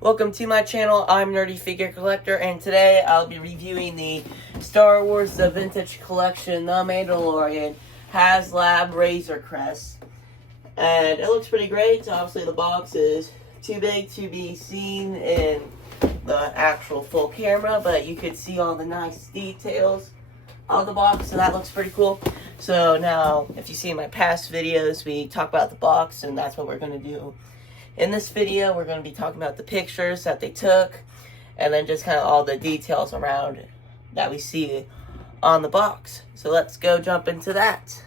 Welcome to my channel. I'm Nerdy Figure Collector, and today I'll be reviewing the Star Wars The Vintage Collection The Mandalorian HasLab Razor Crest. And it looks pretty great. Obviously the box is too big to be seen in the actual full camera, but you could see all the nice details of the box, so that looks pretty cool. So now, if you see my past videos, we talk about the box, and that's what we're going to do. In this video, we're going to be talking about the pictures that they took, and then just kind of all the details around it that we see on the box. So let's go jump into that.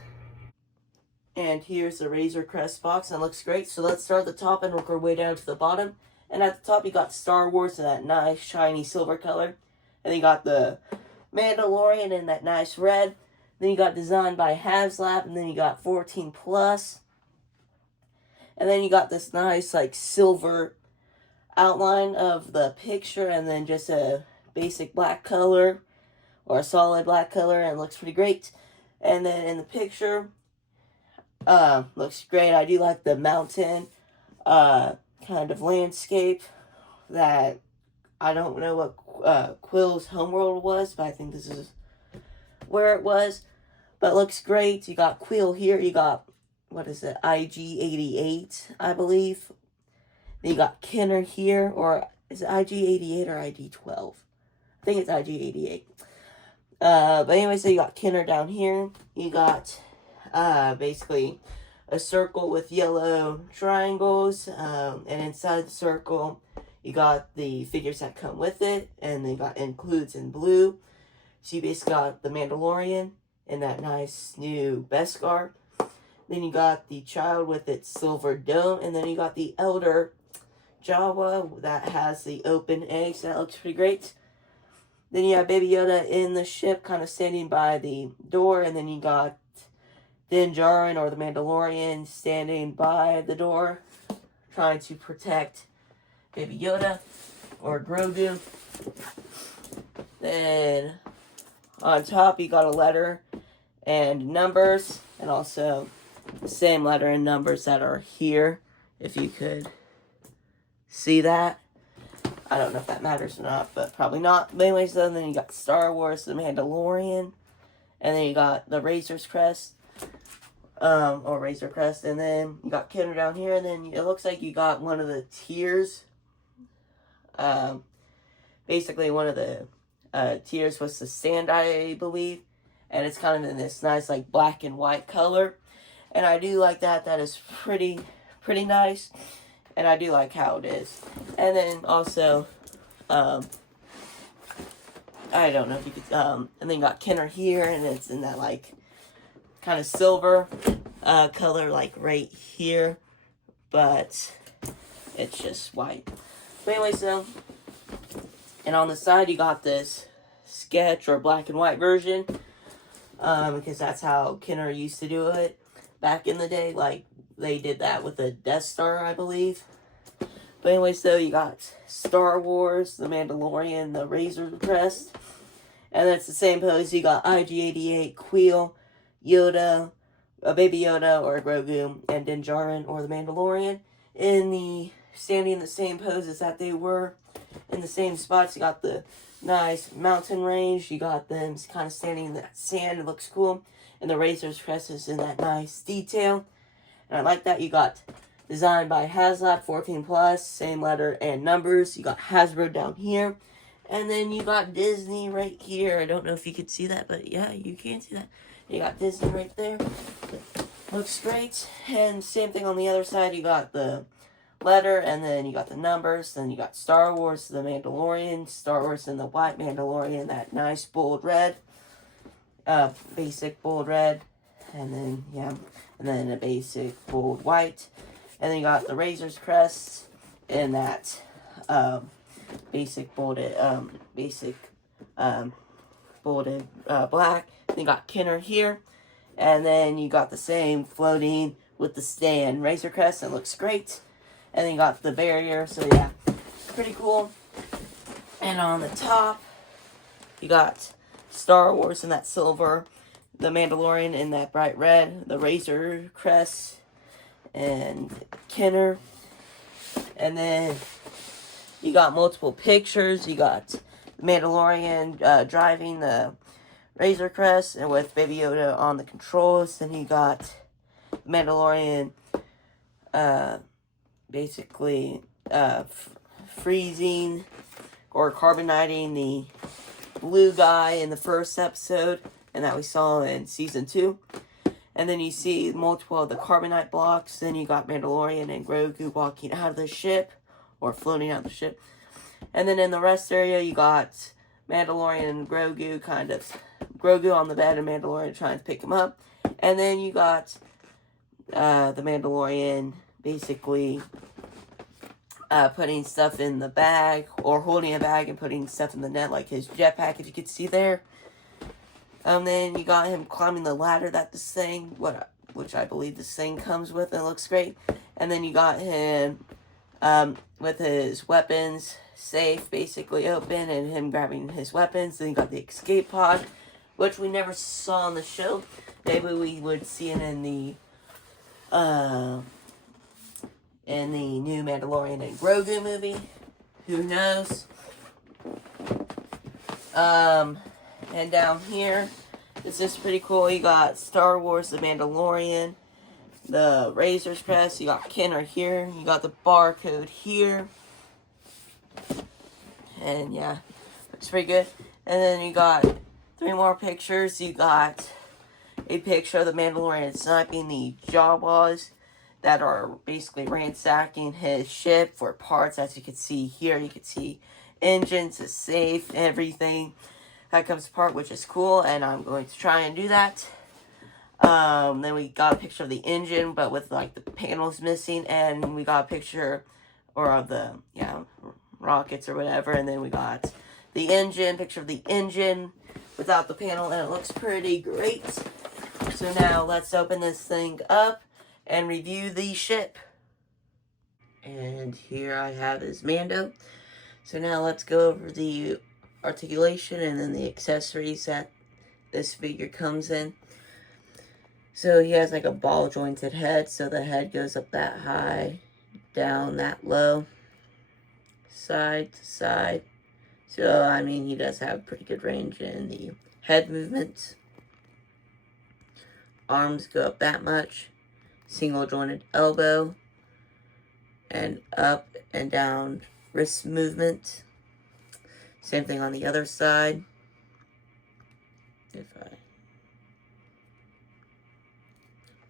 And here's the Razor Crest box, and it looks great. So let's start at the top and work our way down to the bottom. And at the top, you got Star Wars in that nice, shiny silver color. And you got the Mandalorian in that nice red. Then you got designed by HasLab, and then you got 14+. And then you got this nice, like, silver outline of the picture, and then just a basic black color, or a solid black color, and it looks pretty great. And then in the picture, looks great. I do like the mountain, kind of landscape that I don't know what Quill's homeworld was, but I think this is where it was. But it looks great. You got Quill here. You got, what is it, IG-88, I believe. Then you got Kenner here, or is it IG-88 or IG-12? I think it's IG-88. But anyway, so you got Kenner down here. You got, basically a circle with yellow triangles, and inside the circle, you got the figures that come with it, and they got includes in blue. So you basically got the Mandalorian in that nice new Beskar. Then you got the child with its silver dome, and then you got the elder Jawa that has the open eggs. That looks pretty great. Then you have Baby Yoda in the ship, kind of standing by the door, and then you got Din Djarin, or the Mandalorian, standing by the door, trying to protect Baby Yoda, or Grogu. Then on top, you got a letter and numbers, and also the same letter and numbers that are here, if you could see that. I don't know if that matters or not, but probably not. But anyways, then you got Star Wars, the Mandalorian, and then you got the Razor's Crest, or Razor Crest, and then you got Kenner down here, and then it looks like you got one of the tiers. Basically one of the tiers was the stand, I believe, and it's kind of in this nice, like, black and white color. And I do like that. That is pretty nice. And I do like how it is. And then also, I don't know if you could, and then you got Kenner here, and it's in that, like, kind of silver color, like, right here. But it's just white. But anyway, so, and on the side, you got this sketch or black and white version, because that's how Kenner used to do it back in the day. Like, they did that with the Death Star, I believe. But anyway, so you got Star Wars, the Mandalorian, the Razor Crest, and that's the same pose. You got IG-88, Quill, Yoda, Baby Yoda, or Grogu, and Din Djarin, or the Mandalorian, standing in the same poses that they were in the same spots. You got the nice mountain range. You got them kind of standing in that sand. It looks cool. And the Razor's Crest is in that nice detail. And I like that. You got designed by HasLab, 14+, same letter and numbers. You got Hasbro down here. And then you got Disney right here. I don't know if you could see that, but yeah, you can see that. You got Disney right there. Looks great. And same thing on the other side. You got the letter, and then you got the numbers. Then you got Star Wars, the Mandalorian, Star Wars and the white Mandalorian, that nice bold red, basic bold red, and then, yeah, and then a basic bold white, and then you got the Razor's Crest in that, basic bolded, bolded, black. Then you got Kenner here, and then you got the same floating with the stand Razor Crest, and it looks great. And then you got the barrier, so yeah, pretty cool. And on the top, you got Star Wars in that silver, the Mandalorian in that bright red, the Razor Crest, and Kenner. And then You got multiple pictures. You got the Mandalorian driving the Razor Crest and with Baby Yoda on the controls. Then you got the Mandalorian basically freezing or carbonating the blue guy in the first episode, and that we saw in season 2. And then you see multiple of the carbonite blocks. Then you got Mandalorian and Grogu walking out of the ship, or floating out of the ship. And then in the rest area, you got Mandalorian and Grogu Grogu on the bed and Mandalorian trying to pick him up. And then you got the Mandalorian basically putting stuff in the bag, or holding a bag and putting stuff in the net, like his jetpack, if you could see there. Then you got him climbing the ladder that this thing, which I believe this thing comes with, and it looks great. And then you got him with his weapons safe basically open, and him grabbing his weapons. Then you got the escape pod, which we never saw on the show. Maybe we would see it in the new Mandalorian and Grogu movie. Who knows? And down here, this is pretty cool. You got Star Wars, the Mandalorian, the Razor's Crest. You got Kenner here. You got the barcode here. And yeah, it's pretty good. And then you got 3 more pictures. You got a picture of the Mandalorian sniping the Jawas that are basically ransacking his ship for parts. As you can see here, you can see engines, a safe, everything that comes apart, which is cool, and I'm going to try and do that. Then we got a picture of the engine, but with like the panels missing, and we got a picture, or of the, rockets or whatever, and then we got the engine, picture of the engine without the panel, and it looks pretty great. So now let's open this thing up and review the ship. And here I have his Mando. So now let's go over the articulation and then the accessories that this figure comes in. So he has like a ball jointed head, so the head goes up that high, down that low, side to side. So I mean, he does have pretty good range in the head movements. Arms go up that much, single jointed elbow, and up and down wrist movement. Same thing on the other side.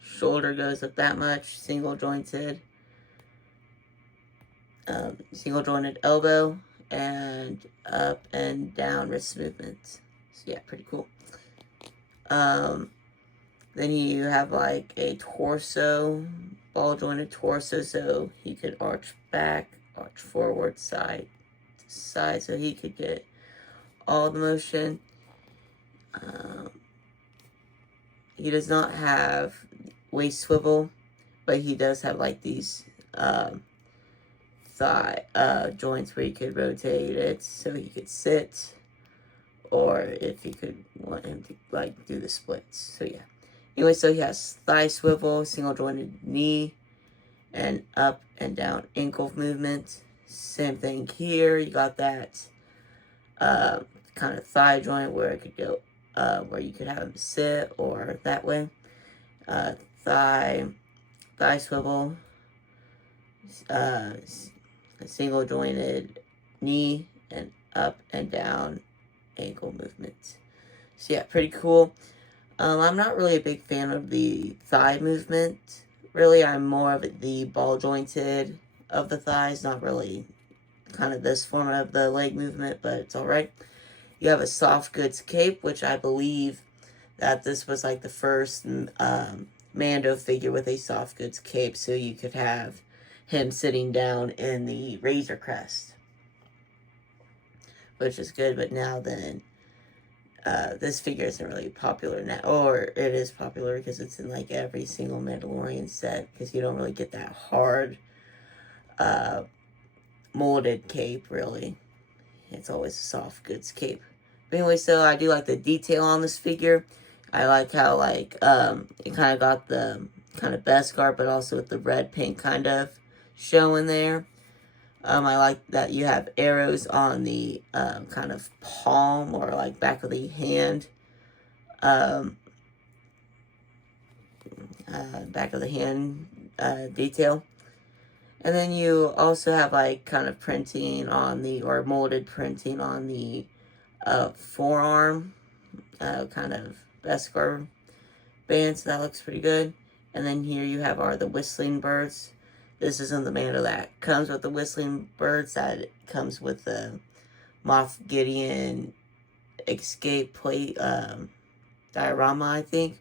Shoulder goes up that much, single jointed elbow, and up and down wrist movements. So yeah, pretty cool. Then you have like a torso, ball jointed torso, so he could arch back, arch forward, side to side, so he could get all the motion. He does not have waist swivel, but he does have like these thigh joints where you could rotate it so he could sit, or if you could want him to like do the splits. So yeah. Anyway, so he has thigh swivel, single jointed knee, and up and down ankle movement. Same thing here. You got that kind of thigh joint where it could go, where you could have him sit, or that way. Thigh swivel, a single jointed knee, and up and down ankle movements. So yeah, pretty cool. I'm not really a big fan of the thigh movement. Really, I'm more of the ball jointed of the thighs, not really kind of this form of the leg movement, but it's alright. You have a soft goods cape, which I believe that this was like the first Mando figure with a soft goods cape, so you could have him sitting down in the Razor Crest, which is good. But now then, this figure isn't really popular now, or it is popular because it's in like every single Mandalorian set, because you don't really get that hard molded cape, really. It's always a soft goods cape. But anyway, so I do like the detail on this figure. I like how like it kind of got the kind of Beskar, but also with the red pink kind of showing there. I like that you have arrows on the kind of palm or like back of the hand. Um, Back of the hand detail. And then you also have like kind of printing on the, or molded printing on the forearm, kind of Beskar band, so that looks pretty good. And then here you have the whistling birds. This isn't the Mando that comes with the whistling birds, that comes with the Moff Gideon escape plate diorama, I think.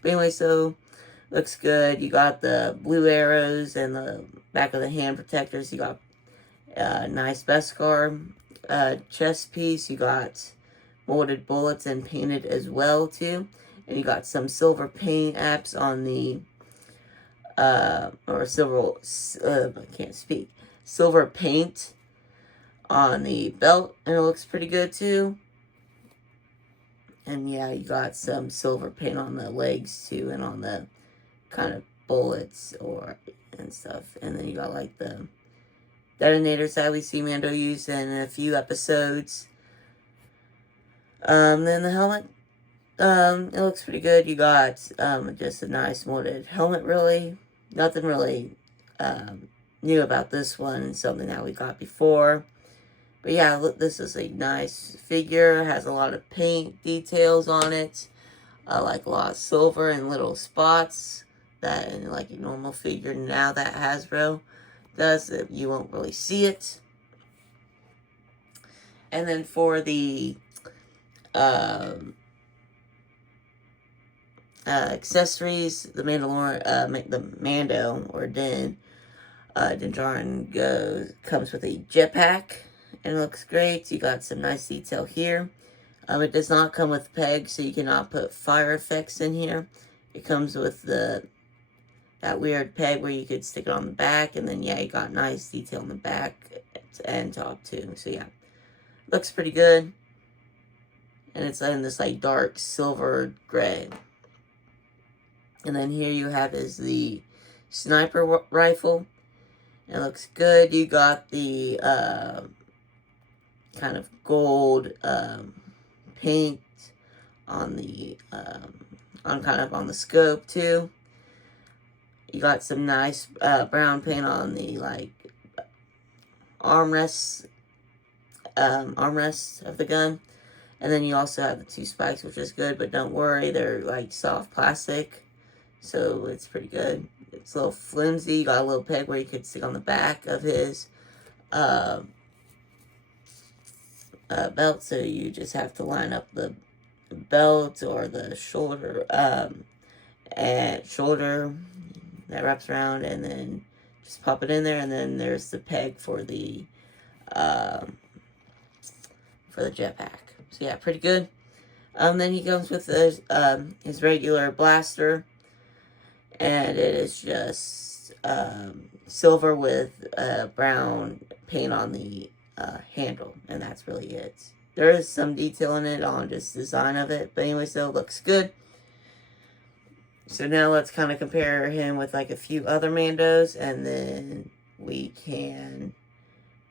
But anyway, so looks good. You got the blue arrows and the back of the hand protectors. You got nice Beskar chest piece. You got molded bullets and painted as well too. And you got some silver paint apps on the I can't speak. Silver paint on the belt, and it looks pretty good too. And yeah, you got some silver paint on the legs too, and on the kind of bullets and stuff. And then you got like the detonators that we see Mando use in a few episodes. Then the helmet, it looks pretty good. You got just a nice molded helmet, really. Nothing really new about this one, something that we got before. But yeah, look, this is a nice figure. It has a lot of paint details on it. Like a lot of silver and little spots that in like a normal figure now that Hasbro does, you won't really see And then for the accessories, the Mandalorian, the Mando or Din Djarin comes with a jetpack, and it looks great. You got some nice detail here. It does not come with pegs, so you cannot put fire effects in here. It comes with that weird peg where you could stick it on the back, and then yeah, you got nice detail on the back and top too. So yeah, looks pretty good. And it's in this like dark silver gray. And then here you have is the sniper rifle. It looks good. You got the kind of gold paint on the on the scope too. You got some nice brown paint on the like armrest of the gun. And then you also have the 2 spikes, which is good, but don't worry, they're like soft plastic, so it's pretty good. It's a little flimsy. You got a little peg where you could stick on the back of his belt, so you just have to line up the belt or the shoulder that wraps around, and then just pop it in there. And then there's the peg for the jetpack. So yeah, pretty good. Then he comes with his regular blaster, and it is just silver with brown paint on the handle, and that's really it. There is some detail in it on just design of it, but anyway, so it looks good. So now let's kind of compare him with like a few other Mandos, and then we can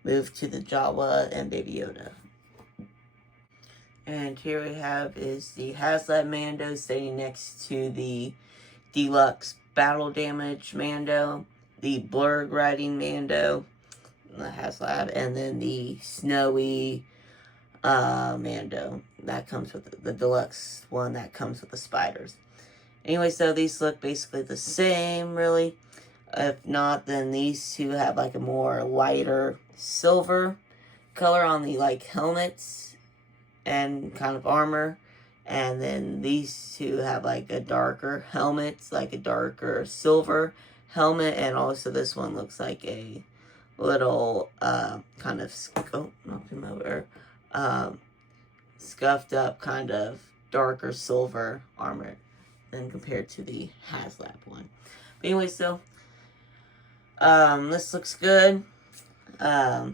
move to the Jawa and Baby Yoda. And here we have is the HasLab Mando standing next to the Deluxe Battle Damage Mando, the Blurg Riding Mando, the HasLab, and then the Snowy Mando that comes with the deluxe one that comes with the spiders. Anyway, so these look basically the same, really. If not, then these two have like a more lighter silver color on the like helmets and kind of armor, and then these two have like a darker helmet, like a darker silver helmet, and also this one looks like a little kind of scuffed up kind of darker silver armor than compared to the HasLab one. But anyway, so this looks good. Now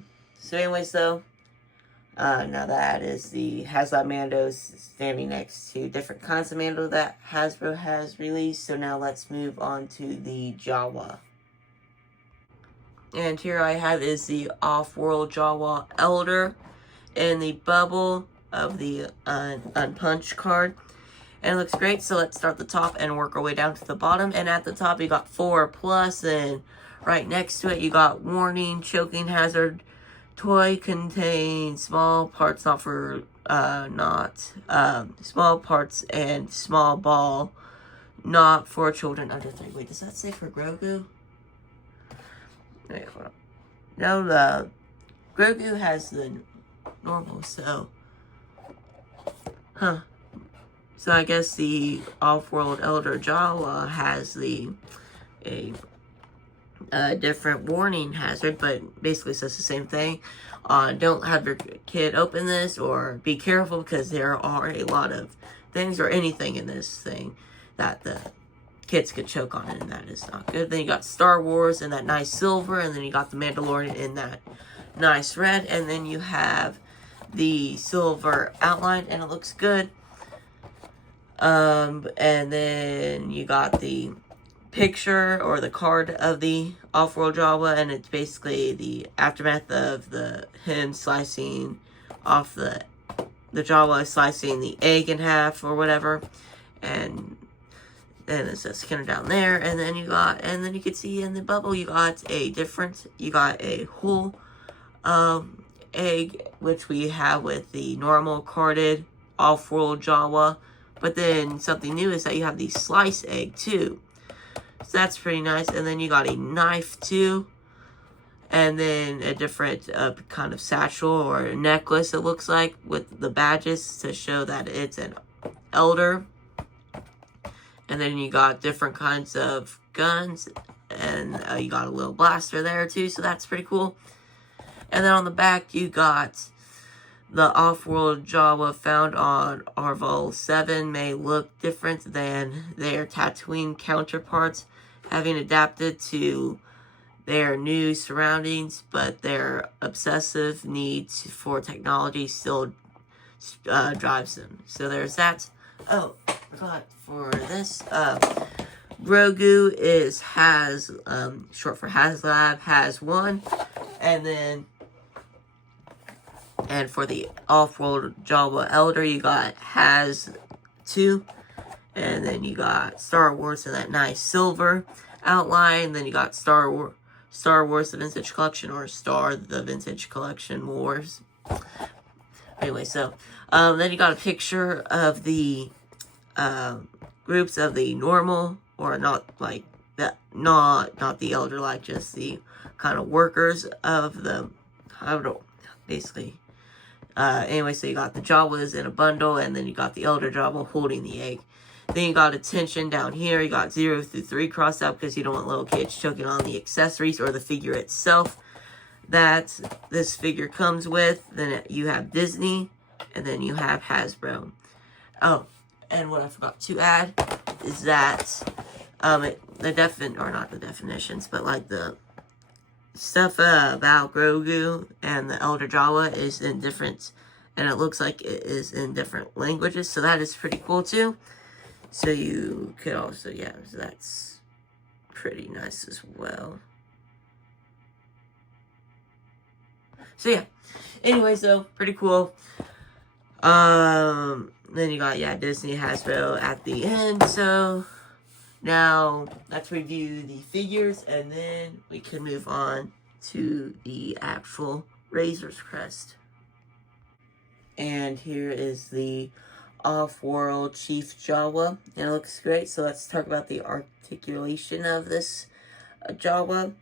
that is the HasLab Mandos standing next to different kinds of Mando that Hasbro has released. So now let's move on to the Jawa. And here I have is the Off-World Jawa Elder in the bubble of the unpunched card. And it looks great, so let's start the top and work our way down to the bottom. And at the top, you got 4+, and right next to it, you got warning, choking hazard, toy contains small parts not for, small parts and small ball, not for children under 3. Wait, does that say for Grogu? Wait, hold on. No, the Grogu has the normal, so, So I guess the Off-World Elder Jawa has a different warning hazard, but basically says the same thing. Don't have your kid open this, or be careful because there are a lot of things or anything in this thing that the kids could choke on it, and that is not good. Then you got Star Wars in that nice silver, and then you got the Mandalorian in that nice red, and then you have the silver outline, and it looks good. And then you got the picture or the card of the Off-World Jawa, and it's basically the aftermath of him slicing off the Jawa, slicing the egg in half or whatever, and then it says kind of down there, and then you can see in the bubble you got a whole egg, which we have with the normal carded Off-World Jawa. But then something new is that you have the slice egg too. So that's pretty nice. And then you got a knife too. And then a different kind of satchel or a necklace, it looks like, with the badges to show that it's an elder. And then you got different kinds of guns. And you got a little blaster there too. So that's pretty cool. And then on the back you got the Off-World Jawa found on Arval 7 may look different than their Tatooine counterparts, having adapted to their new surroundings, but their obsessive need for technology still drives them. So there's that. Oh, forgot for this. Grogu has short for HasLab, has 1, and then. And for the Off-World Jawa Elder, you got has 2. And then you got Star Wars in that nice silver outline. Then you got Star Wars The Vintage Collection, or Star The Vintage Collection Wars. Anyway, so then you got a picture of the groups of the normal, or not like that, not the elder, like just the kind of workers of the, I don't know, basically. Anyway, so you got the Jawas in a bundle, and then you got the Elder Jawa holding the egg. Then you got attention down here. You got 0 through 3 crossed out because you don't want little kids choking on the accessories or the figure itself that this figure comes with. Then you have Disney, and then you have Hasbro. Oh, and what I forgot to add is that not the definitions, but like the stuff about Grogu and the Elder Jawa is in different, and it looks like it is in different languages, so that is pretty cool too. So you could also, yeah, so that's pretty nice as well. So yeah, anyway, so pretty cool. Then you got, yeah, Disney, Hasbro at the end. So now let's review the figures, and then we can move on to the actual Razor's Crest. And here is the Off-World Chief Jawa, and it looks great. So let's talk about the articulation of this Jawa,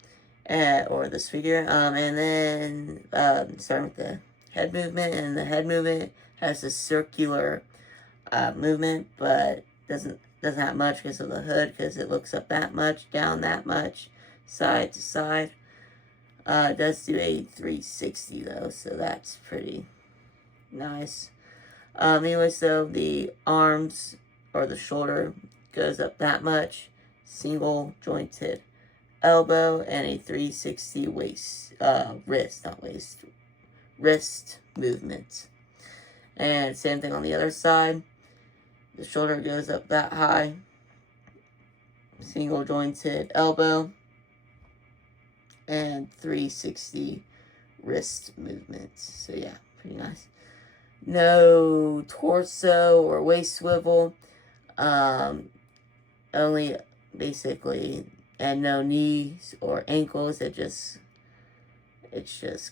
or this figure. And then starting with the head movement, and the head movement has a circular movement, but doesn't have much because of the hood, because it looks up that much, down that much, side to side. It does do a 360 though, so that's pretty nice. Anyway, so the arms or the shoulder goes up that much, single jointed elbow, and a 360 wrist movement. And same thing on the other side. The shoulder goes up that high, single jointed elbow, and 360 wrist movements. So yeah, pretty nice. No torso or waist swivel. Only basically, and no knees or ankles. It just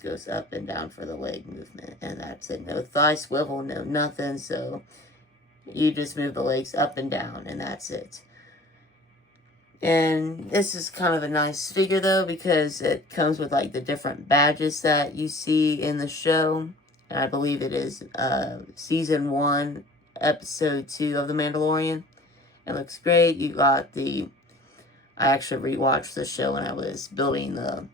goes up and down for the leg movement, and that's it. No thigh swivel, no nothing. So you just move the legs up and down, and that's it. And this is kind of a nice figure though, because it comes with like the different badges that you see in the show. And I believe it is season 1, episode 2 of The Mandalorian. It looks great. You got I actually rewatched the show when I was building the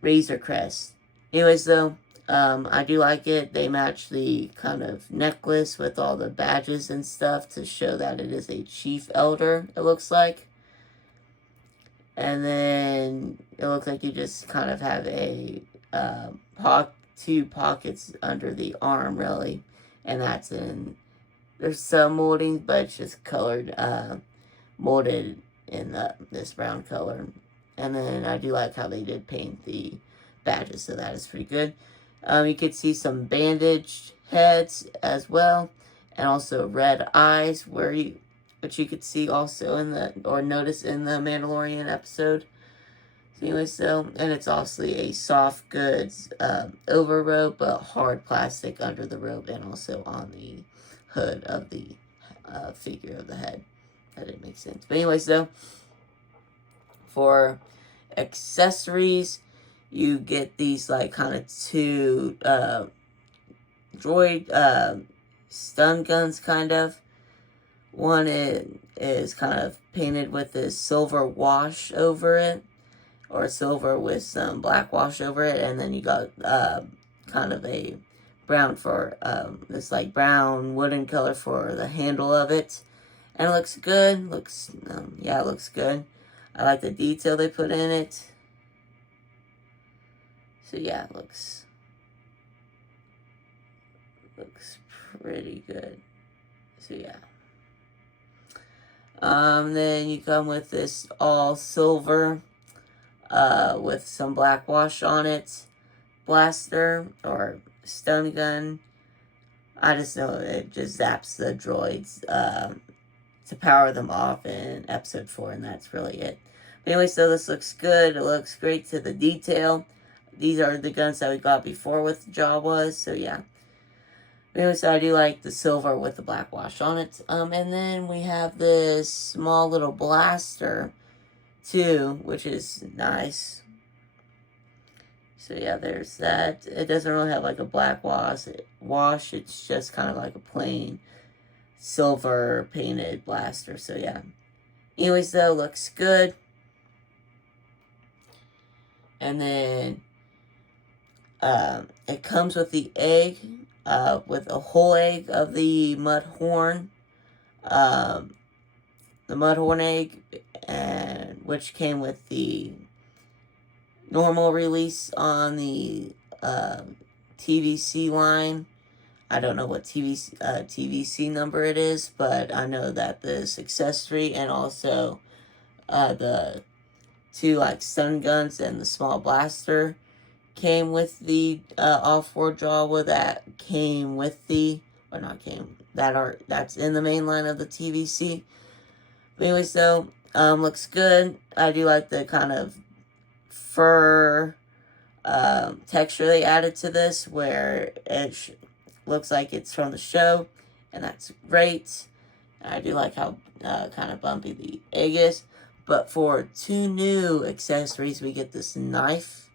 Razor Crest. Anyways though, I do like it. They match the kind of necklace with all the badges and stuff to show that it is a chief elder, it looks like. And then it looks like you just kind of have a 2 pockets under the arm, really. And that's in, there's some molding, but it's just colored, molded in this brown color. And then I do like how they did paint the badges, so that is pretty good. You could see some bandaged heads as well, and also red eyes, which you could see also notice in the Mandalorian episode. So anyway, and it's obviously a soft goods over robe, but hard plastic under the robe, and also on the hood of the figure of the head. That didn't make sense. But anyway, for accessories, you get these like kind of 2 droid stun guns, kind of. One is kind of painted with this silver wash over it, or silver with some black wash over it, and then you got kind of a brown for this like brown wooden color for the handle of it, and it looks good. It looks good. I like the detail they put in it. So yeah, it looks pretty good. So yeah. Then you come with this all silver, with some black wash on it, blaster or stun gun. I just know it just zaps the droids to power them off in episode 4, and that's really it. But anyway, so this looks good. It looks great to the detail. These are the guns that we got before with Jawas, so yeah. Anyway, so I do like the silver with the black wash on it. And then we have this small little blaster, too, which is nice. So yeah, there's that. It doesn't really have like a black wash. It's just kind of like a plain silver painted blaster. So yeah. Anyways, though, looks good. And then it comes with the egg. With a whole egg of the Mudhorn, the Mudhorn egg, and which came with the normal release on the TVC line. I don't know what TVC number it is, but I know that this accessory and also the 2 like stun guns and the small blaster came with the off-board Jawa that came with the, or not came, that's in the main line of the TVC. But anyway, so looks good. I do like the kind of fur texture they added to this, where it looks like it's from the show, and that's great. I do like how kind of bumpy the egg is. But for 2 new accessories, we get this knife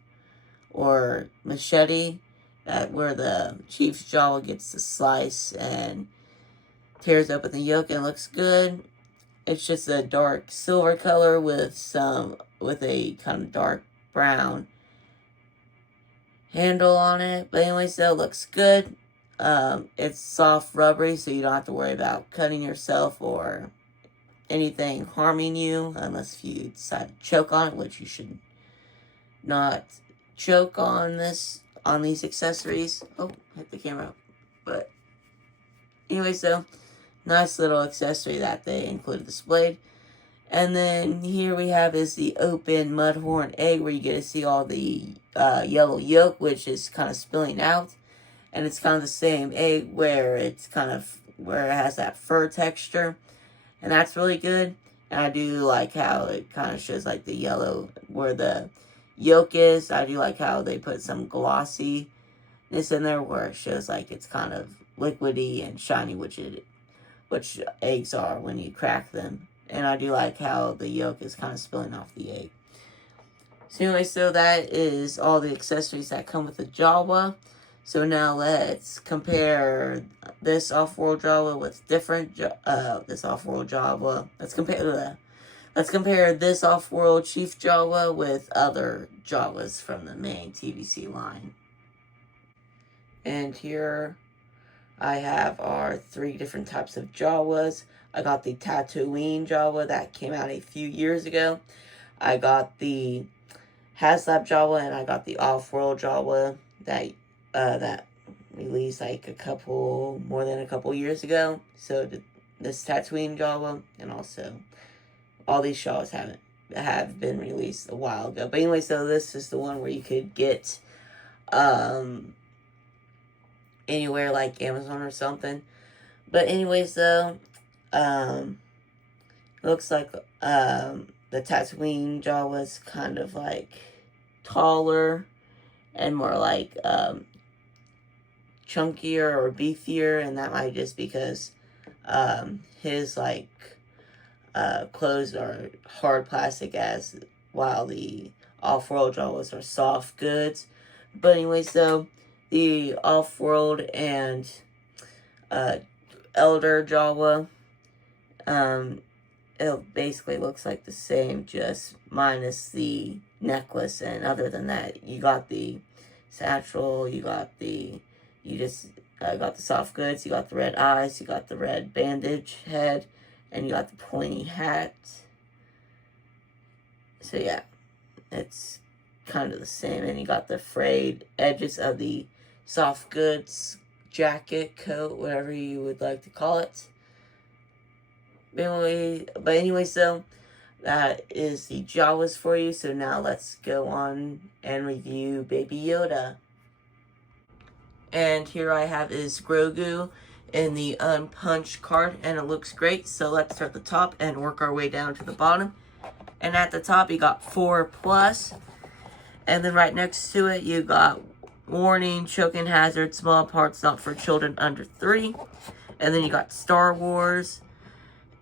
or machete, where the Chief's Jawa gets to slice and tears open the yolk, and looks good. It's just a dark silver color with a kind of dark brown handle on it. But anyway, so it looks good. It's soft, rubbery, so you don't have to worry about cutting yourself or anything harming you, unless you decide to choke on it, which you should not choke on these accessories. Oh, hit the camera. But anyway, so nice little accessory that they included displayed. And then here we have is the open mudhorn egg, where you get to see all the yellow yolk, which is kind of spilling out. And it's kind of the same egg where it's kind of, where it has that fur texture. And that's really good. And I do like how it kind of shows like the yellow where the yolk is. I do like how they put some glossiness in there where it shows like it's kind of liquidy and shiny, which eggs are when you crack them. And I do like how the yolk is kind of spilling off the egg. So anyway, so that is all the accessories that come with the Jawa. So now let's compare this off-world Jawa with different this off-world Jawa. Let's compare this off-world Chief Jawa with other Jawas from the main TVC line. And here I have our 3 different types of Jawas. I got the Tatooine Jawa that came out a few years ago. I got the HasLab Jawa, and I got the off-world Jawa that released like more than a couple years ago. So this Tatooine Jawa, and also all these Jawas have been released a while ago. But anyway, so this is the one where you could get anywhere like Amazon or something. But anyways, though, looks like the Tatooine Jawa was kind of like taller and more like chunkier or beefier, and that might just because his like clothes are hard plastic, while the off-world Jawas are soft goods. But anyway, so the off-world and elder Jawa, it basically looks like the same, just minus the necklace. And other than that, you got the satchel, you got the soft goods, you got the red eyes, you got the red bandage head, and you got the pointy hat. So yeah, it's kind of the same. And you got the frayed edges of the soft goods jacket, coat, whatever you would like to call it. But anyway, so that is the Jawas for you. So now let's go on and review Baby Yoda. And here I have is Grogu in the unpunched card, and it looks great. So let's start at the top and work our way down to the bottom. And at the top, you got 4+. And then right next to it, you got warning, choking hazard, small parts not for children under 3. And then you got Star Wars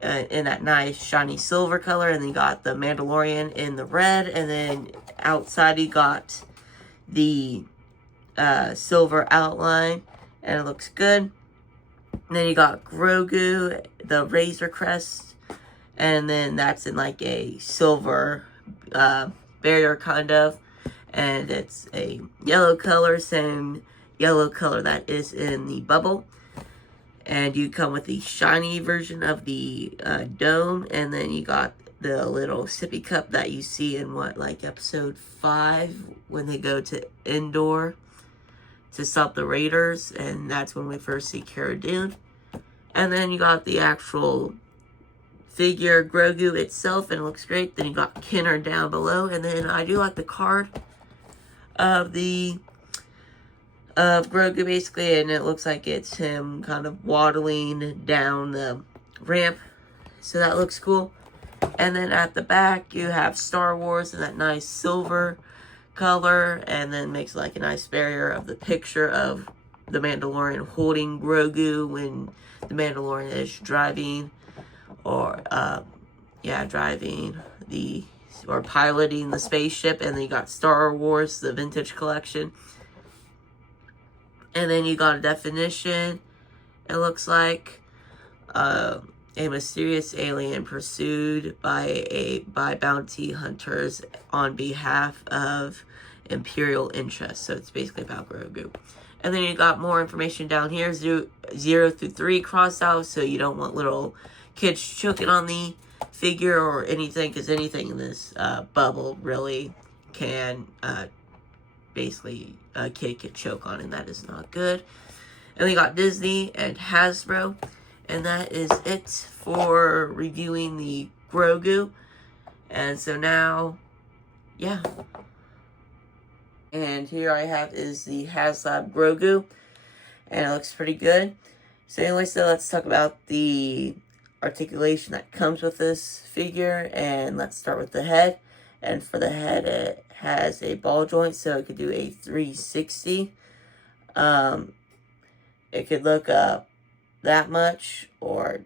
in that nice shiny silver color. And then you got the Mandalorian in the red. And then outside, you got the silver outline, and it looks good. And then you got Grogu, the Razor Crest, and then that's in like a silver barrier kind of, and it's a yellow color, same yellow color that is in the bubble. And you come with the shiny version of the dome, and then you got the little sippy cup that you see in like episode 5 when they go to Endor to stop the Raiders, and that's when we first see Cara Dune. And then you got the actual figure Grogu itself, and it looks great. Then you got Kenner down below, and then I do like the card of Grogu basically, and it looks like it's him kind of waddling down the ramp, so that looks cool. And then at the back you have Star Wars in that nice silver color, and then makes like a nice barrier of the picture of the Mandalorian holding Grogu when the Mandalorian is driving or piloting the spaceship. And then you got Star Wars, the vintage collection. And then you got a definition. It looks like a mysterious alien pursued by bounty hunters on behalf of Imperial interests. So it's basically about Grogu. And then you got more information down here, 0 through 3 crossed out, so you don't want little kids choking on the figure or anything, because anything in this bubble really can basically a kid could choke on, and that is not good. And we got Disney and Hasbro. And that is it for reviewing the Grogu. And so now, yeah. And here I have is the HasLab Grogu. And it looks pretty good. So anyway, so let's talk about the articulation that comes with this figure. And let's start with the head. And for the head, it has a ball joint, so it could do a 360. It could look up that much, or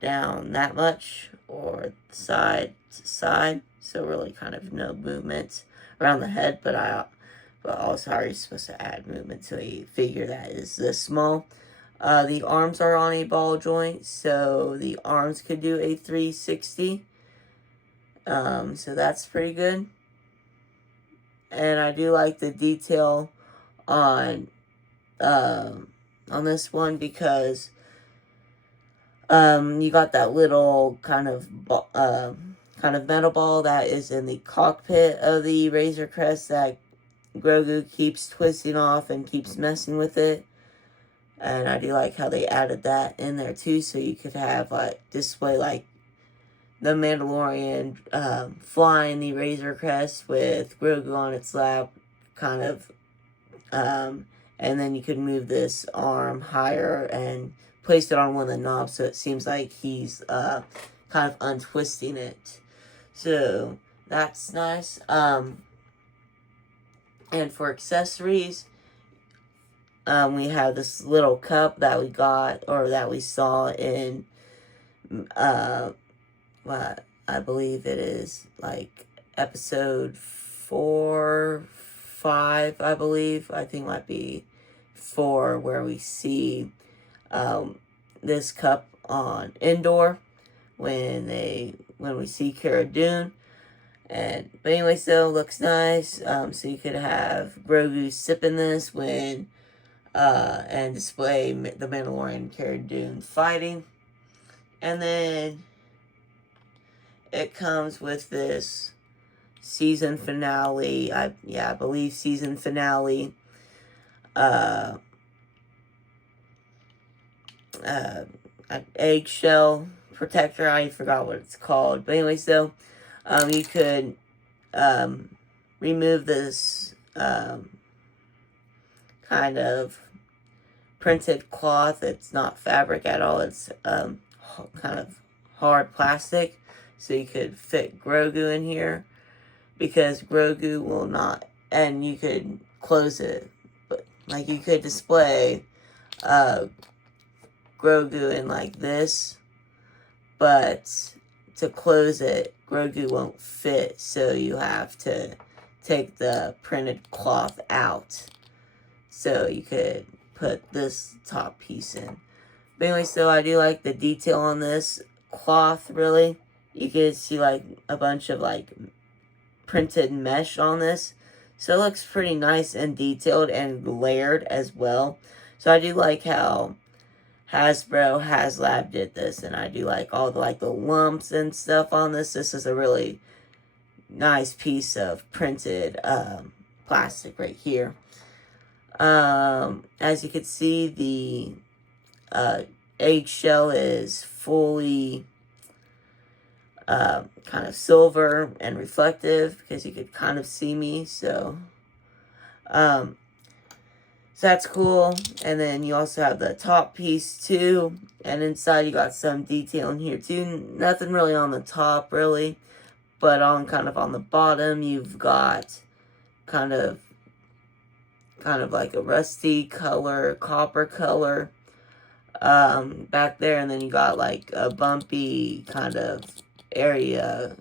down that much, or side to side. So really kind of no movement around the head, but also how are you supposed to add movement to a figure that is this small? The arms are on a ball joint, so the arms could do a 360. So that's pretty good. And I do like the detail on this one, because you got that little kind of metal ball that is in the cockpit of the Razor Crest that Grogu keeps twisting off and keeps messing with it. And I do like how they added that in there too, so you could have like display like the Mandalorian flying the Razor Crest with Grogu on its lap, kind of, and then you could move this arm higher and place it on one of the knobs, so it seems like he's kind of untwisting it. So that's nice. And for accessories, we have this little cup that we got, or that we saw in what I believe it is like episode 4, 5, I believe. I think it might be 4, where we see this cup on Endor when we see Cara Dune. But anyway, so it looks nice. So you could have Grogu sipping this and display the Mandalorian and Cara Dune fighting. And then it comes with this season finale, I believe season finale, eggshell protector. I forgot what it's called. But anyway, so you could remove this kind of printed cloth. It's not fabric at all. It's kind of hard plastic. So you could fit Grogu in here, because Grogu will not, and you could close it, but like you could display Grogu in like this, but to close it, Grogu won't fit, so you have to take the printed cloth out. So you could put this top piece in. But anyway, so I do like the detail on this cloth, really. You can see like a bunch of like printed mesh on this. So it looks pretty nice and detailed and layered as well. So I do like how HasLab did this, and I do like all the lumps and stuff on this. This is a really nice piece of printed plastic right here. As you can see, the eggshell is fully kind of silver and reflective, because you could kind of see me, so that's cool. And then you also have the top piece too, and inside you got some detail in here too. Nothing really on the top really, but on the bottom you've got kind of like a rusty color, copper color back there, and then you got like a bumpy kind of area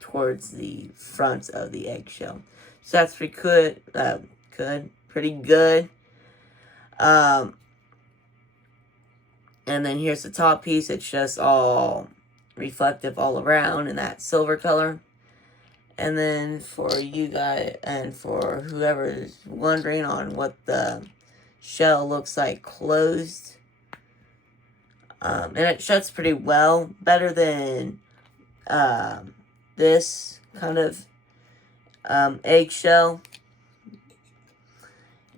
towards the front of the eggshell. So that's pretty good. Pretty good. And then here's the top piece. It's just all reflective all around in that silver color. And then for you guys, and for whoever is wondering on what the shell looks like closed, and it shuts pretty well, better than this kind of eggshell.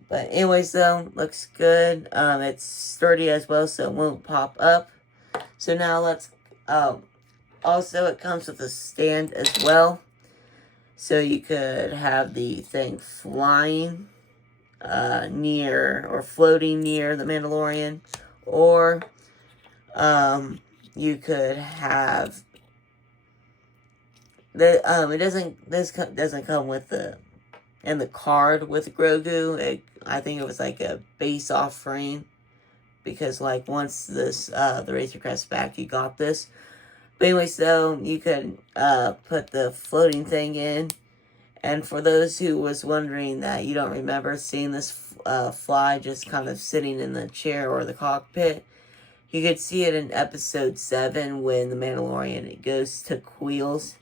But anyways, though, looks good. It's sturdy as well, so it won't pop up. So now let's Also, it comes with a stand as well. So you could have the thing flying near or floating near the Mandalorian. Or you could have it doesn't come with the card with Grogu. I think it was like a base offering, because like once this the Razor Crest back, you got this. But anyway, so you could put the floating thing in. And for those who was wondering that you don't remember seeing this fly just kind of sitting in the chair or the cockpit, you could see it in episode 7 when the Mandalorian goes to Queel's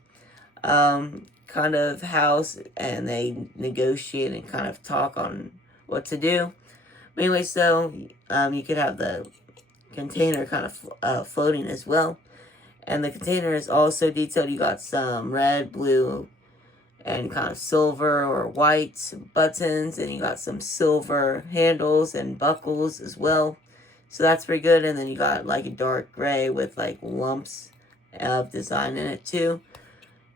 kind of house, and they negotiate and kind of talk on what to do. But anyway, so you could have the container kind of floating as well. And the container is also detailed. You got some red, blue, and kind of silver or white buttons, and you got some silver handles and buckles as well. So that's pretty good. And then you got like a dark gray with like lumps of design in it too.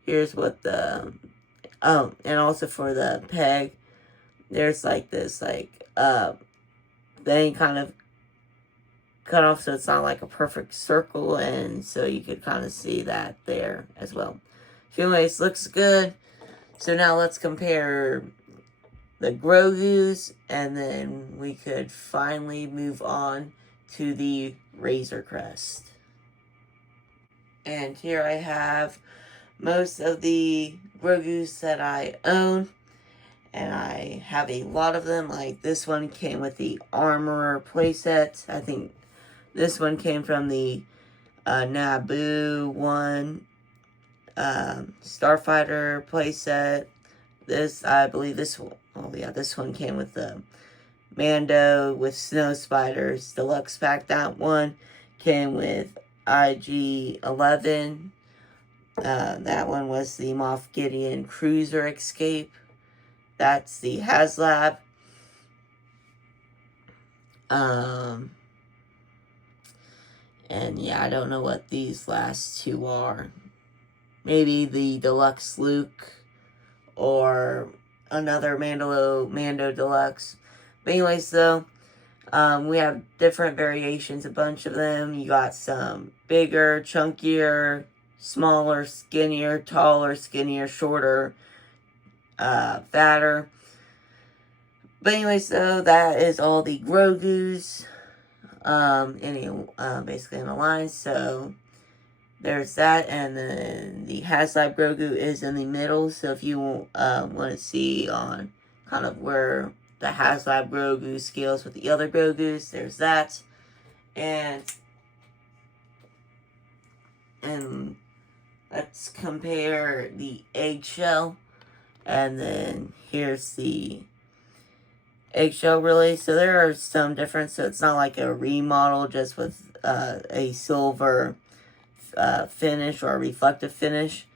Here's what and also for the peg, there's like this thing kind of cut off, so it's not like a perfect circle, and so you could kind of see that there as well. So anyways, looks good. So now let's compare the Grogu's, and then we could finally move on to the Razor Crest. And here I have most of the Grogu's that I own, and I have a lot of them. Like this one came with the Armorer playset. I think this one came from the Naboo one Starfighter playset. I believe this one, oh yeah, this one came with the Mando with Snow Spiders Deluxe Pack. That one came with IG-11. That one was the Moff Gideon Cruiser Escape. That's the HasLab. And yeah, I don't know what these last two are. Maybe the Deluxe Luke or another Mando Deluxe. But anyways, though, we have different variations, a bunch of them. You got some bigger, chunkier, smaller, skinnier, taller, skinnier, shorter, fatter. But anyways, though, that is all the Grogu's. Basically in a line. So there's that, and then the HasLab Grogu is in the middle. So if you want to see on kind of where the HasLab Grogu scales with the other Grogu's, there's that. And let's compare the eggshell, and then here's the eggshell really. So there are some difference, so it's not like a remodel just with a silver finish or a reflective finish.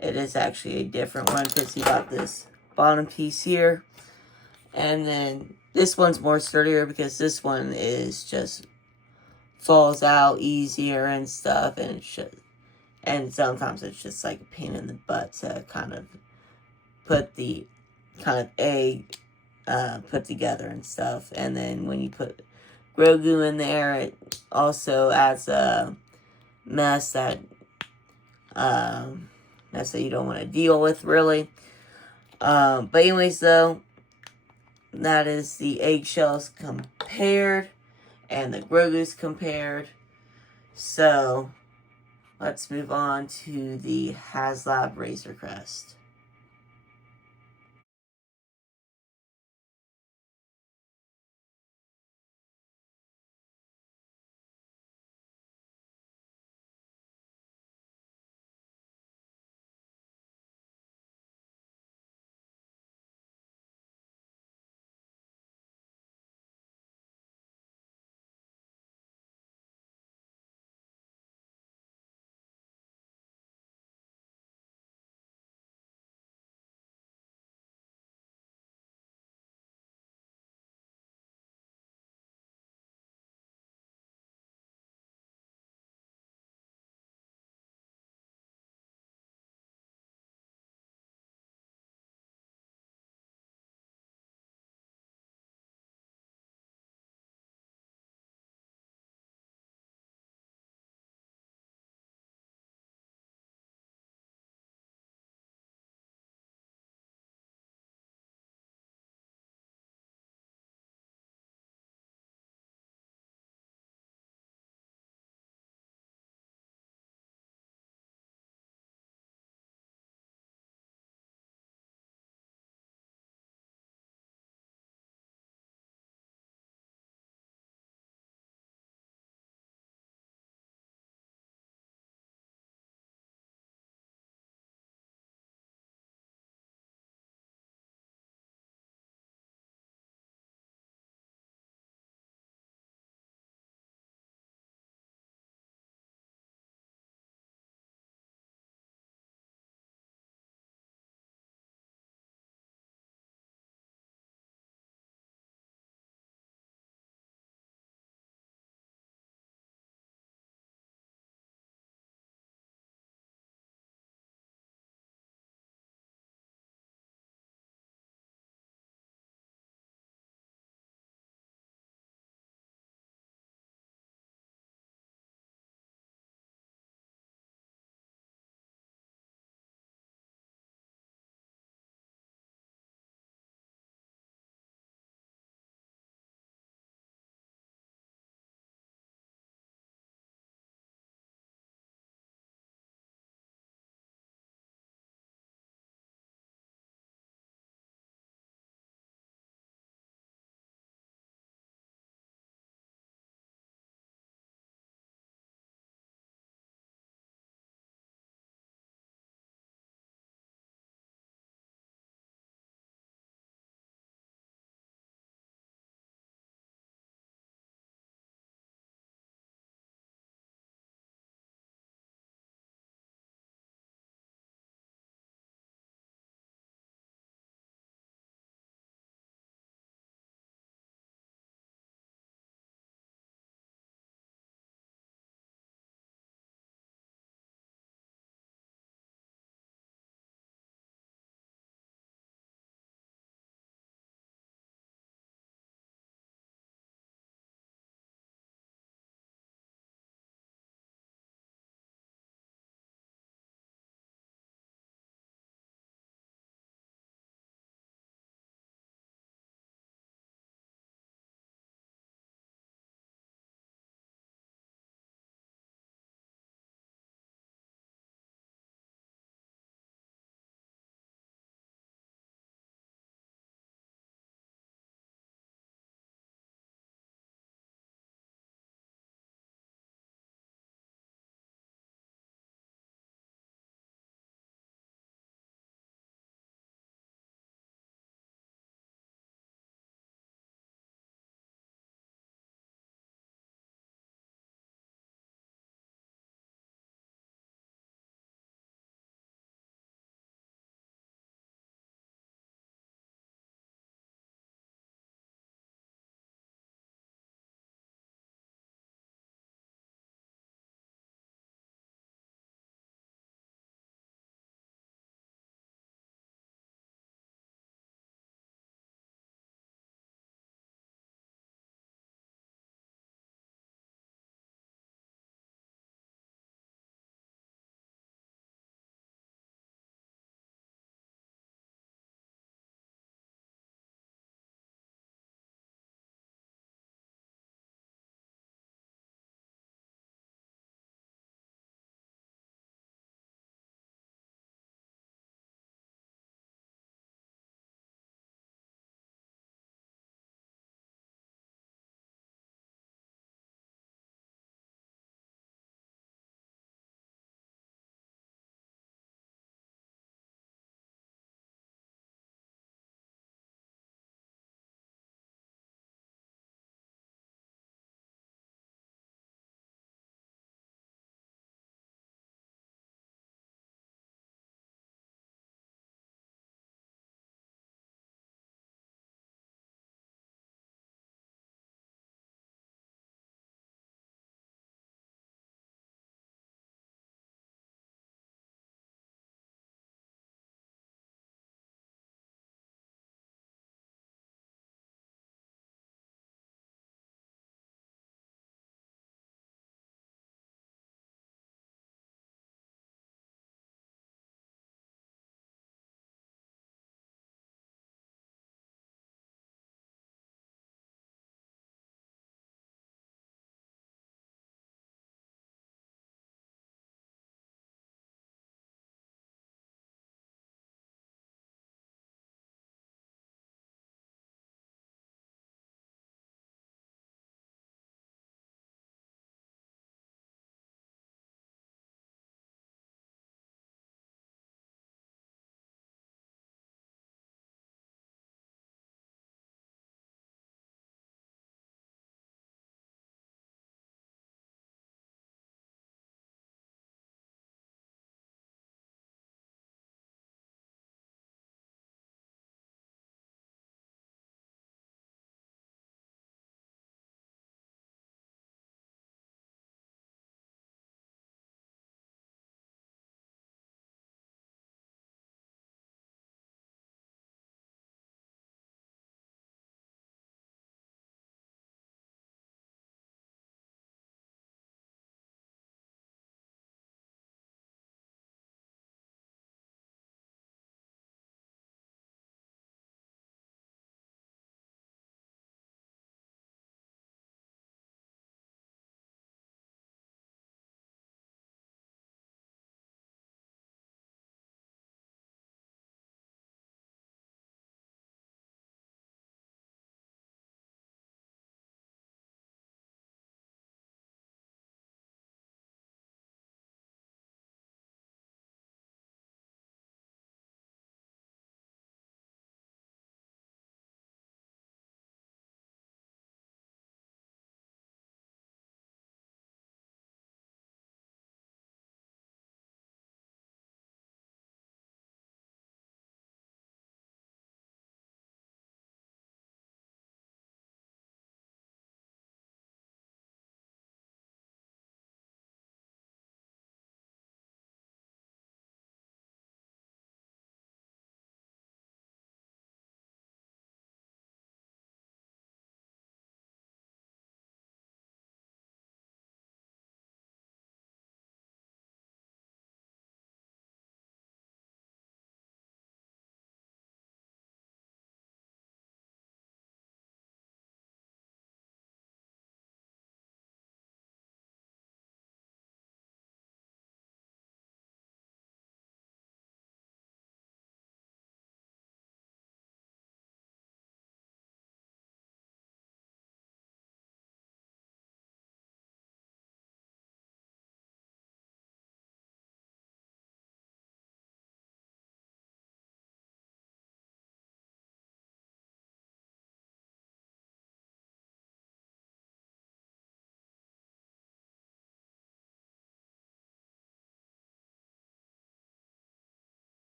It is actually a different one, because you got this bottom piece here, and then this one's more sturdier because this one is just falls out easier and stuff, and and sometimes it's just like a pain in the butt to kind of put the kind of egg put together and stuff. And then when you put Grogu in there, it also adds a mess that you don't want to deal with, really. But anyways, though, that is the eggshells compared and the Grogu's compared. So let's move on to the HasLab Razor Crest.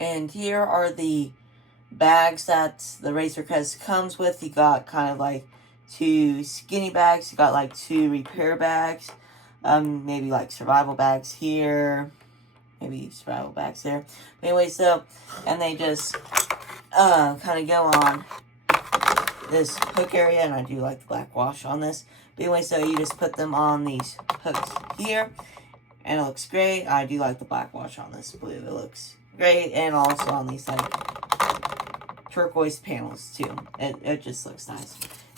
And here are the bags that the Razor Crest comes with. You got kind of like 2 skinny bags. You got like 2 repair bags. Maybe like survival bags here. Maybe survival bags there. But anyway, so, and they just kind of go on this hook area, and I do like the black wash on this. But anyway, so you just put them on these hooks here, and it looks great. I do like the black wash on this blue. It looks great, and also on these like turquoise panels too. It just looks nice.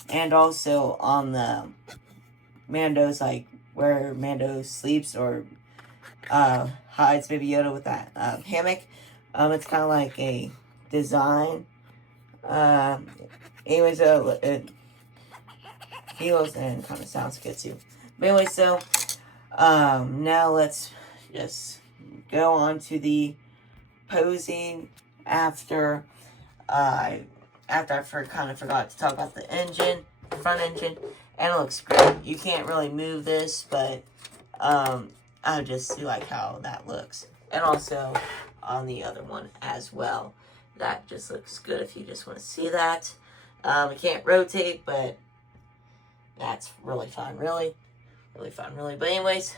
And also on the Mando's, like where Mando sleeps or hides Baby Yoda with that hammock. It's kind of like a design. Anyways, it feels and kind of sounds good too. But anyway, so now let's just go on to the posing after I kind of forgot to talk about the engine, front engine, and it looks great. You can't really move this, but I just do like how that looks. And also on the other one as well. That just looks good if you just want to see that. It can't rotate, but that's really fun, really. Really fun, really. But anyways,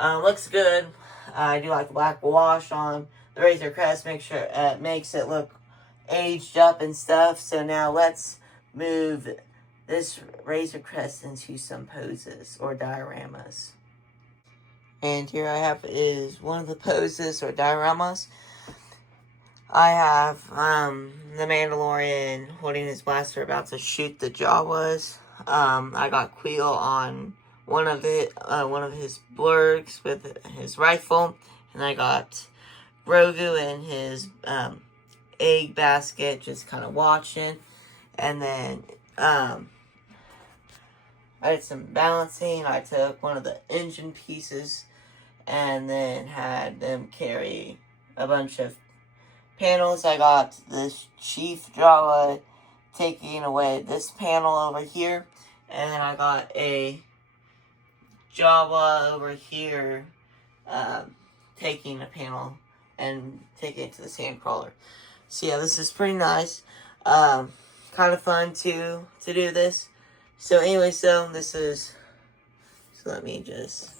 looks good. I do like the black wash on the Razor Crest. Makes it look aged up and stuff. So now let's move this Razor Crest into some poses or dioramas. And here I have is one of the poses or dioramas. I have the Mandalorian holding his blaster about to shoot the Jawas. I got Queel on one of his blurgs with his rifle, and I got Grogu in his egg basket, just kind of watching. And then I did some balancing. I took one of the engine pieces and then had them carry a bunch of panels. I got this Chief Jawa taking away this panel over here, and then I got a Jawa over here taking a panel and taking it to the sandcrawler. So yeah, this is pretty nice. Kind of fun to do this. So anyway, so let me just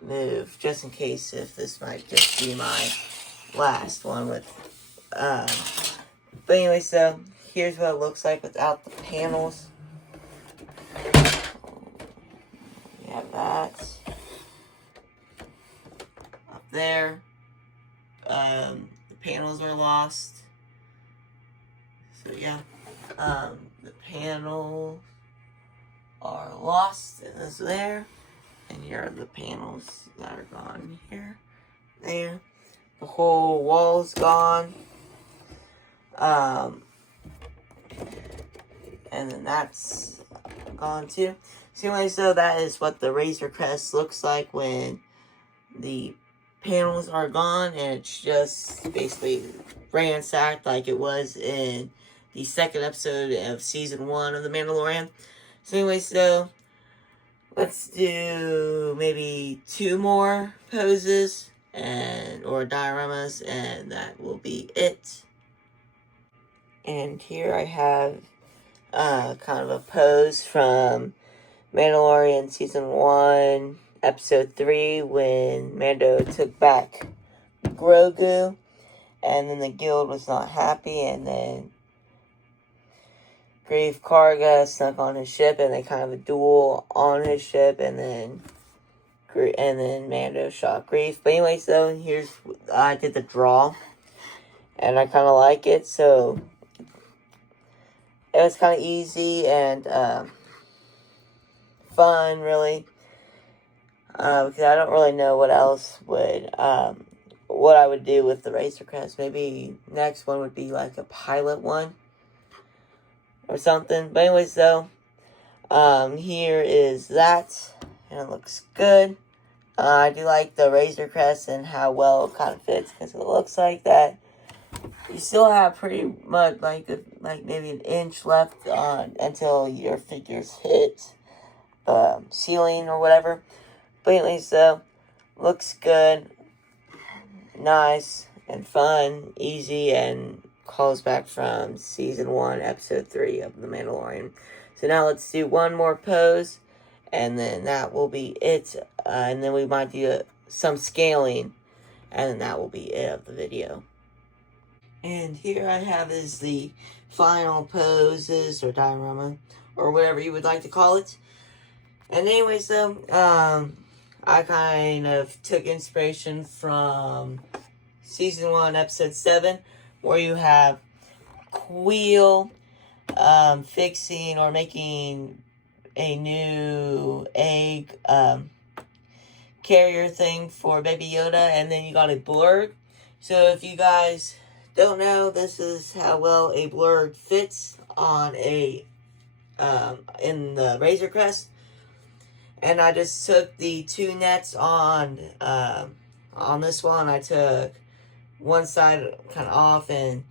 move just in case if this might just be my last one with but anyway, so here's what it looks like without the panels. We have that up there. The panels are lost, so yeah, the panels are lost and it's there, and here are the panels that are gone here, there. The whole wall's gone. And then that's gone too. So anyway, so that is what the Razor Crest looks like when the panels are gone, and it's just basically ransacked like it was in the second episode of season 1 of The Mandalorian. So anyway, so let's do maybe 2 more poses or dioramas, and that will be it. And here I have kind of a pose from Mandalorian season 1, episode 3, when Mando took back Grogu, and then the guild was not happy, and then Greef Karga snuck on his ship, and they kind of a duel on his ship, and then Mando shot Greef. But anyway, so here's, I did the draw, and I kind of like it, so it was kind of easy and fun, really, because I don't really know what else what I would do with the Razor Crest. Maybe next one would be like a pilot one or something. But anyways, though, here is that, and it looks good. I do like the Razor Crest and how well it kind of fits, because it looks like that you still have pretty much like maybe an inch left until your figures hit ceiling or whatever. But anyways, so looks good, nice, and fun, easy, and calls back from Season 1, Episode 3 of The Mandalorian. So now let's do one more pose, and then that will be it. And then we might do some scaling, and then that will be it of the video. And here I have is the final poses, or diorama, or whatever you would like to call it. And anyways, though, I kind of took inspiration from Season 1, Episode 7, where you have Queel fixing or making a new egg carrier thing for Baby Yoda, and then you got a blurg. So if you guys don't know, this is how well a blurg fits on a in the Razor Crest. And I just took the two nets on this one. I took one side kind of off, and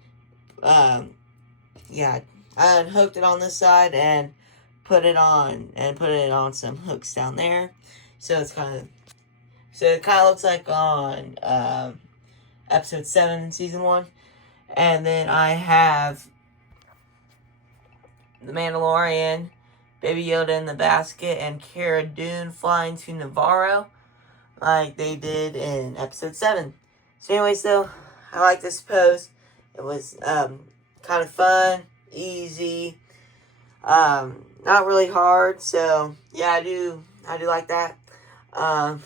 yeah, I unhooked it on this side and put it on some hooks down there. So it kind of looks like on Episode 7 in Season 1. And then I have the Mandalorian, Baby Yoda in the basket, and Cara Dune flying to Navarro, like they did in Episode 7. So anyways, though, I like this pose. It was kind of fun, easy, not really hard. So yeah, I do like that. So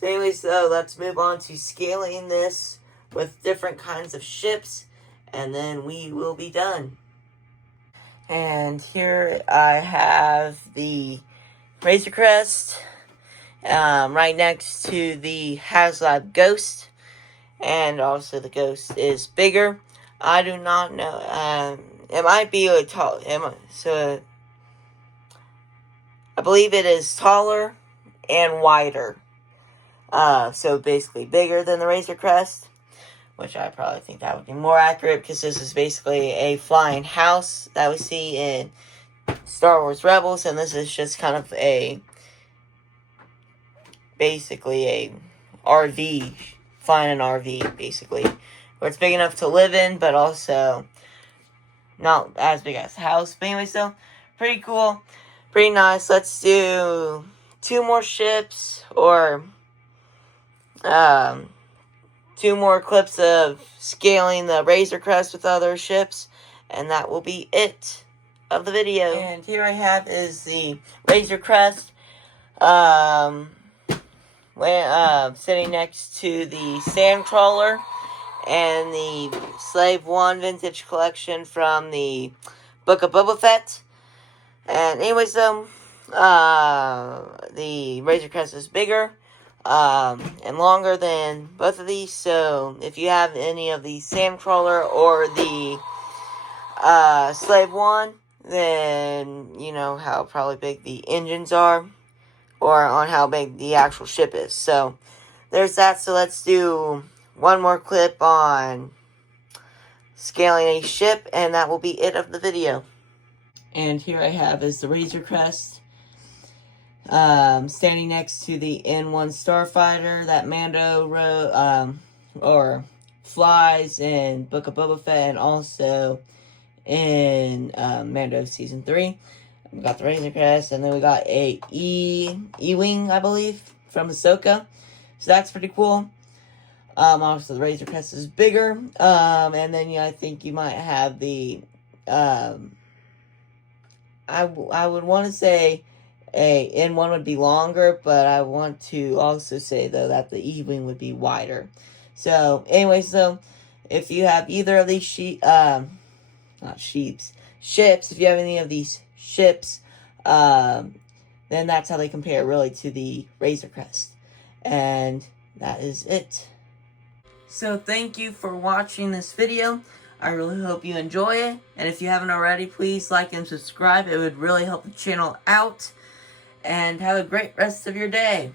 anyways, though, let's move on to scaling this with different kinds of ships, and then we will be done. And here I have the Razor Crest right next to the HasLab Ghost, and also the Ghost is bigger. I do not know. It might be a tall. So I believe it is taller and wider. So basically bigger than the Razor Crest, which I probably think that would be more accurate, because this is basically a flying house that we see in Star Wars Rebels, and this is just kind of basically a RV, flying an RV, basically, where it's big enough to live in, but also not as big as a house. But anyway, so pretty cool, pretty nice. Let's do two more ships, or two more clips of scaling the Razor Crest with other ships, and that will be it of the video. And here I have is the Razor Crest, sitting next to the Sandcrawler and the Slave One Vintage Collection from the Book of Boba Fett. And anyways, the Razor Crest is bigger and longer than both of these. So if you have any of the Sandcrawler or the Slave One, then you know how probably big the engines are, or on how big the actual ship is. So there's that. So let's do one more clip on scaling a ship, and that will be it of the video. And here I have is the Razor Crest, standing next to the N1 Starfighter that Mando flies in Book of Boba Fett, and also in Mando Season 3. We got the Razor Crest, and then we got a E-Wing, I believe, from Ahsoka. So that's pretty cool. Obviously the Razor Crest is bigger. And then I think you might have the I would want to say a N1 would be longer, but I want to also say, though, that the E-Wing would be wider. So, anyways, so if you have either of these ships, if you have any of these ships, then that's how they compare, really, to the Razor Crest. And that is it. So, thank you for watching this video. I really hope you enjoy it. And if you haven't already, please like and subscribe. It would really help the channel out. And have a great rest of your day.